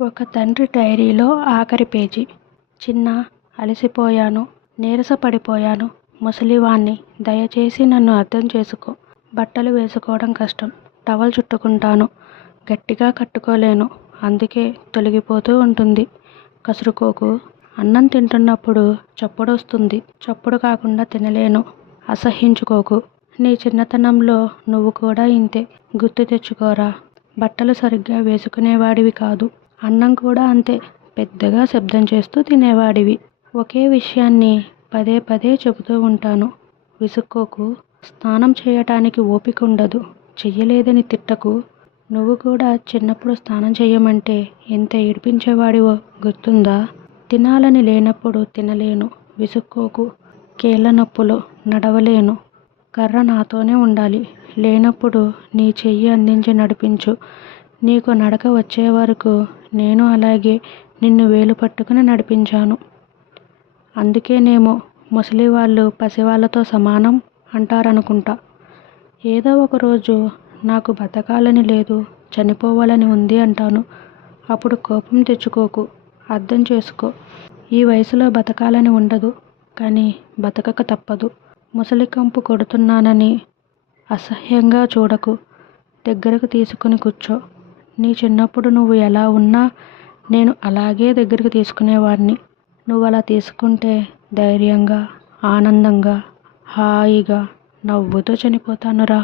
ఒక తండ్రి డైరీలో ఆఖరి పేజీ. చిన్నా, అలసిపోయాను, నీరసపడిపోయాను. ముసలివాణ్ణి. దయచేసి నన్ను అర్థం చేసుకో. బట్టలు వేసుకోవడం కష్టం. టవల్ చుట్టుకుంటాను. గట్టిగా కట్టుకోలేను. అందుకే తొలగిపోతూ ఉంటుంది. కసురుకోకు. అన్నం తింటున్నప్పుడు చప్పుడొస్తుంది. చప్పుడు కాకుండా తినలేను. అసహ్యించుకోకు. నీ చిన్నతనంలో నువ్వు కూడా ఇంతే. గుర్తు తెచ్చుకోరా. బట్టలు సరిగ్గా వేసుకునేవాడివి కాదు. అన్నం కూడా అంతే. పెద్దగా శబ్దం చేస్తూ తినేవాడివి. ఒకే విషయాన్ని పదే పదే చెబుతూ ఉంటాను. విసుక్కోకు. స్నానం చేయటానికి ఓపిక ఉండదు. చెయ్యలేదని తిట్టకు. నువ్వు కూడా చిన్నప్పుడు స్నానం చెయ్యమంటే ఎంత ఏడిపించేవాడివో గుర్తుందా? తినాలని లేనప్పుడు తినలేను. విసుక్కోకు. కేళ్ళ నొప్పులు. నడవలేను. కర్ర నాతోనే ఉండాలి. లేనప్పుడు నీ చెయ్యి అందించి నడిపించు. నీకు నడక వచ్చే వరకు నేను అలాగే నిన్ను వేలు పట్టుకుని నడిపించాను. అందుకేనేమో ముసలివాళ్ళు పసివాళ్ళతో సమానం అంటారనుకుంటా. ఏదో ఒకరోజు నాకు బతకాలని లేదు, చనిపోవాలని ఉంది అంటాను. అప్పుడు కోపం తెచ్చుకోకు. అర్థం చేసుకో. ఈ వయసులో బతకాలని ఉండదు, కానీ బతకక తప్పదు. ముసలి కంపు కొడుతున్నానని అసహ్యంగా చూడకు. దగ్గరకు తీసుకుని కూర్చో. నీ చిన్నప్పుడు నువ్వు ఎలా ఉన్నా నేను అలాగే దగ్గరికి తీసుకునేవాడిని. నువ్వు అలా తీసుకుంటే ధైర్యంగా, ఆనందంగా, హాయిగా నవ్వుతూ చనిపోతానురా.